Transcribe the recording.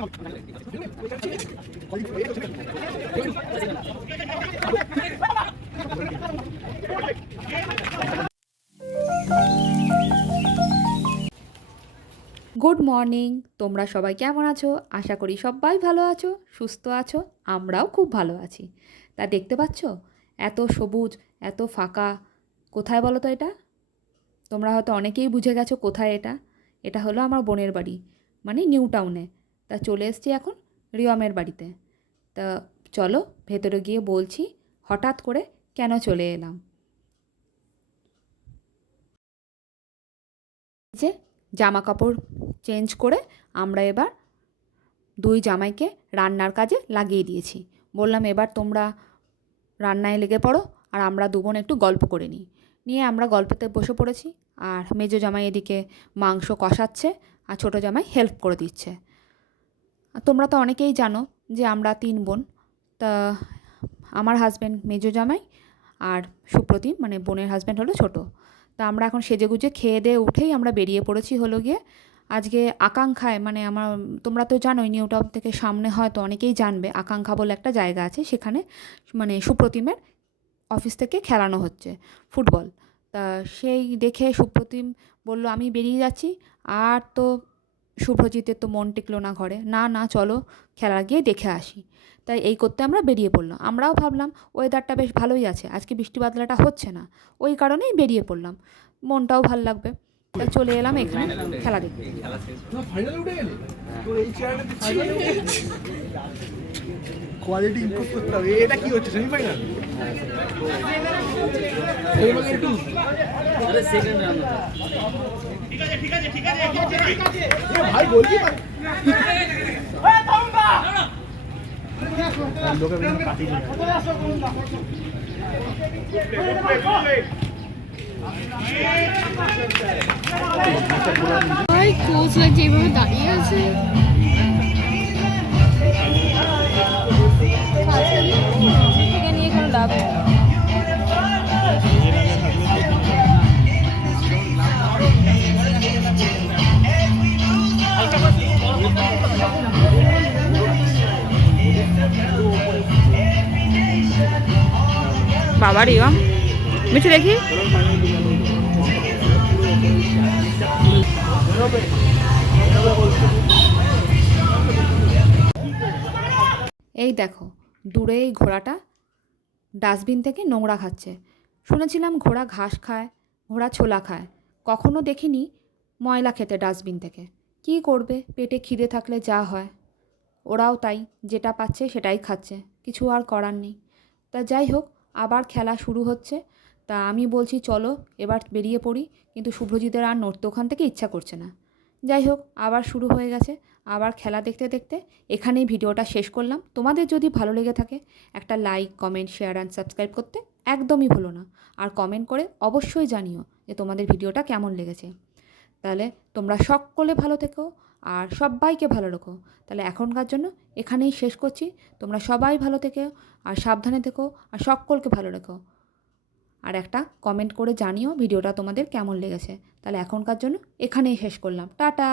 Good morning. তোমরা সবাই কেমন আছো? আশা করি সবাই ভালো আছো, সুস্থ আছো। আমরাও খুব ভালো আছি। তা দেখতে পাচ্ছ এত সবুজ, এত ফাঁকা, কোথায় বলো তো এটা? তোমরা হয়তো অনেকেই বুঝে গেছো কোথায় এটা। এটা হলো আমার বোনের বাড়ি, মানে নিউ টাউনে। তা চলে এসেছি এখন রিয়মের বাড়িতে। তা চলো ভেতরে গিয়ে বলছি হঠাৎ করে কেন চলে এলাম। যে জামা কাপড় চেঞ্জ করে আমরা এবার দুই জামাইকে রান্নার কাজে লাগিয়ে দিয়েছি। বললাম এবার তোমরা রান্নায় লেগে পড়ো, আর আমরা দু বোন একটু গল্প করে নিই। নিয়ে আমরা গল্পতে বসে পড়েছি। আর মেজো জামাই এদিকে মাংস কষাচ্ছে, আর ছোটো জামাই হেল্প করে দিচ্ছে। আর তোমরা তো অনেকেই জানো যে আমরা তিন বোন। তা আমার হাজব্যান্ড মেজো জামাই, আর সুপ্রতিম মানে বোনের হাজব্যান্ড হলো ছোটো। তা আমরা এখন সেজেগুজে খেয়ে দিয়ে উঠেই আমরা বেরিয়ে পড়েছি হলো গিয়ে আজকে আকাঙ্ক্ষায়, মানে আমার, তোমরা তো জানোই নিউ টাউন থেকে সামনে হয়তো অনেকেই জানবে, আকাঙ্ক্ষা বলে একটা জায়গা আছে, সেখানে মানে সুপ্রতিমের অফিস থেকে খেলানো হচ্ছে ফুটবল। তা সেই দেখে সুপ্রতিম বলল আমি বেরিয়ে যাচ্ছি। আর তো শুভ্রজিতের তো মন টিকলো না ঘরে, না না চলো খেলা গিয়ে দেখে আসি। তাই এই করতে আমরা বেরিয়ে পড়লাম। আমরাও ভাবলাম ওয়েদারটা বেশ ভালোই আছে, আজকে বৃষ্টি বাদলাটা হচ্ছে না, ওই কারণেই বেরিয়ে পড়লাম, মনটাও ভাল লাগবে। তাই চলে এলাম এখানে খেলা দেখতে। কোয়ালিটি ইমপ্রুভ করতে হবে। এটা কি হচ্ছে, সেমিফাইনাল? ভাই বলছি কোচ লাগছে এইভাবে দাঁড়িয়ে আছে। থেকে নিয়ে কোনো লাভ নেই। বাবা রিয়ম মিঠু দেখি। এই দেখো দূরে এই ঘোড়াটা ডাস্টবিন থেকে নোংরা খাচ্ছে। শুনেছিলাম ঘোড়া ঘাস খায়, ঘোড়া ছোলা খায়, কখনো দেখিনি ময়লা খেতে ডাস্টবিন থেকে। কী করবে, পেটে খিদে থাকলে যা হয়, ওরাও তাই, যেটা পাচ্ছে সেটাই খাচ্ছে, কিছু আর করার নেই। তা যাই হোক, আবার খেলা শুরু হচ্ছে। তা আমি বলছি চলো এবার বেরিয়ে পড়ি, কিন্তু শুভ্রজিতের আর নড়তে ওখান থেকে ইচ্ছা করছে না। যাই হোক, আবার শুরু হয়ে গেছে। আবার খেলা দেখতে দেখতে এখানেই ভিডিওটা শেষ করলাম। তোমাদের যদি ভালো লেগে থাকে একটা like, comment, share and subscribe করতে একদমই ভুলো না। আর কমেন্ট করে অবশ্যই জানিও যে তোমাদের ভিডিওটা কেমন লেগেছে। তাহলে তোমরা সকলে ভালো থেকো আর সবাইকে ভালো রেখো। তাহলে এখনকার জন্য এখানেই শেষ করছি। তোমরা সবাই ভালো থেকো আর সাবধানে থেকো, আর সকলকে ভালো রেখো। আর একটা কমেন্ট করে জানিও ভিডিওটা তোমাদের কেমন লেগেছে। তাহলে এখনকার জন্য এখানেই শেষ করলাম। টাটা।